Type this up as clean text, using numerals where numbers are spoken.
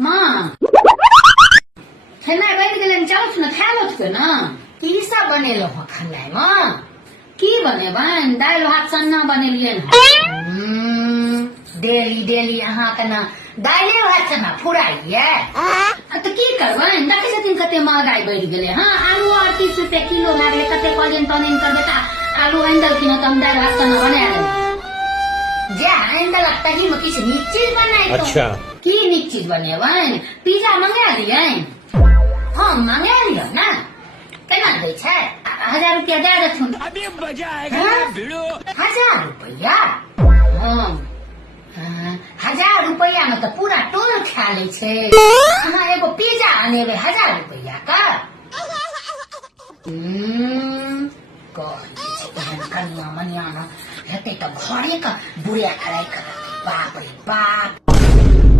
माँ खेनाइ बनि गेलै चलत ने खा लत के ना की सब बनेलो हो खेनाइ माँ की बनेबन दालि भात सन्ना बनेलियै डेली डेली अहाँ के ना दाले भात सन्ना फुराइए तो की करबन देखे छथिन कते महंगाई बढ़ गेलै हाँ आलू 38 रुपए किलो भए गेलै कते कहलियन तहन करबै ता आलू आनि देलखिन तऽ हम दालि भात सन्ना बना देबै जे आनि देलक तही में किछु नीक चीज बनाइ अच्छा की नीक चीज बनेबन पिज्जा मंगा लियन हाँ मंगा लियो ना केना दै छै 1000 रुपया दे देथुन अभी मजा आएगा भिड़ो 1000 रुपया हाँ 1000 रुपया में तो पूरा टोल खा ले छे अहाँ एगो पिज्जा अनेबे 1000 रुपया का कनिया मनिया ना हेतै तो घरे का बुढ़िया खराइ कर बाप रे बाप